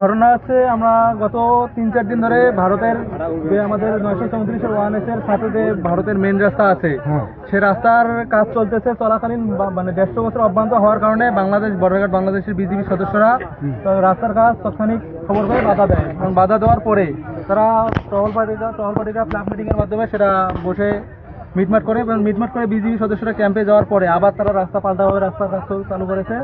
ঘটনা হচ্ছে আমরা গত তিন চার দিন ধরে ভারতের যে আমাদের নয়শো চৌত্রিশের ওয়ান এস এর সাথে যে ভারতের মেন রাস্তা আছে সে রাস্তার কাজ চলতেছে চলাকালীন মানে দেড়শো বছর অব্যাহত হওয়ার কারণে বাংলাদেশ বর্ডারঘাট বাংলাদেশের বিজিবি সদস্যরা রাস্তার কাজ তাৎক্ষণিক খবর করে বাধা দেয় এবং বাধা দেওয়ার পরে তারা টহল পার্টিরা টহল পার্টিরা প্লাগ মিটিং এর মাধ্যমে সেটা বসে মিটমাট করে এবং মিটমাট করে বিজিবি সদস্যরা ক্যাম্পে যাওয়ার পরে আবার তারা রাস্তা পাল্টাভাবে রাস্তা চল- চালু করেছে।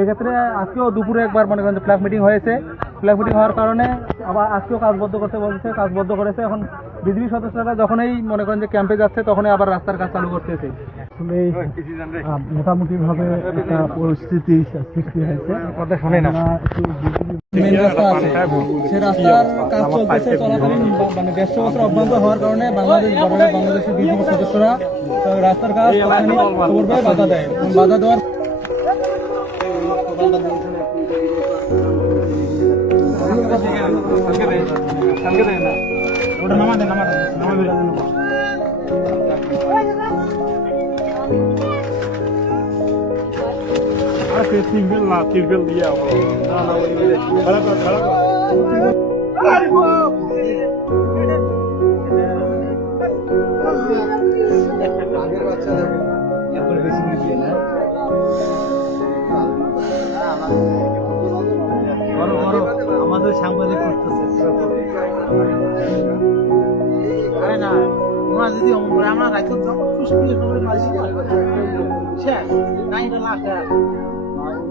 এক্ষেত্রে আজকেও দুপুরে একবার মনে করেন ফ্ল্যাগ মিটিং হয়েছে। ফ্ল্যাগ মিটিং হওয়ার কারণে আবার আজকেও কাজবদ্ধ করতে বলছে কাজবদ্ধ করেছে। এখন বিজিবি সদস্যরা যখনই মনে করেন যে ক্যাম্পে যাচ্ছে, তখনই আবার রাস্তার কাজ চালু করতেছে। আসলে মোটামুটি ভাবে একটা পরিস্থিতি সৃষ্টি হয়েছে। সে রাস্তার কাজ চলতেছে চলাকালীন মানে দেড়শো বছর অব্যাহত হওয়ার কারণে বাংলাদেশ বর্ডারে বাংলাদেশের বিজেপি সদস্যরা রাস্তার কাজ পেয়ে বাধা দেয়। বাধা দেওয়ার ওটা নামা দেন নামা দেন। নামা। আরে সিঙ্গেল না ট্রিপল দিয়ে ভালো কর ভালো কর আমাদের সাংবাদিক করতেছে না ওরা যদি আমরা রাখতে খুশি করে মাঝে নাই লাখ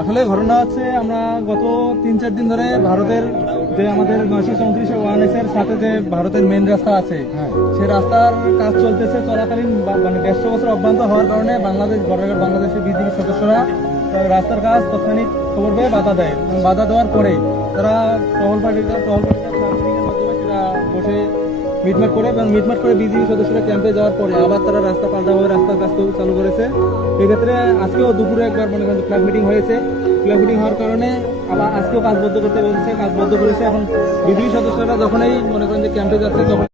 আসলে ঘটনা হচ্ছে আমরা গত তিন চার দিন ধরে ভারতের যে আমাদের নয়শো চৌত্রিশ ওয়ান এস এর সাথে যে ভারতের মেন রাস্তা আছে সে রাস্তার কাজ চলতেছে চলাকালীন মানে দেড়শো বছর অব্যাহত হওয়ার কারণে বাংলাদেশ বর্ডারঘাট বাংলাদেশের বিজিবি সদস্যরা রাস্তার কাজ তাৎক্ষণিক খবর পেয়ে বাধা দেয় এবং বাধা দেওয়ার পরে তারা টহল পার্টিরা টহল মিটিংয়ের মাধ্যমে সেটা বসে মিটমাট করে এবং মিটমাট করে বিজিবি সদস্যরা ক্যাম্পে যাওয়ার পরে আবার তারা রাস্তা পাল্টাভাবে রাস্তার কাজ চালু করেছে। এক্ষেত্রে আজকেও দুপুরে একবার মনে করেন ফ্ল্যাগ মিটিং হয়েছে। ফ্ল্যাগ মিটিং হওয়ার কারণে আবার আজকেও কাজ বন্ধ করতে বলছে, কাজবদ্ধ করেছে। এখন বিজিবি সদস্যরা যখনই মনে করেন যে ক্যাম্পে যাচ্ছে তখন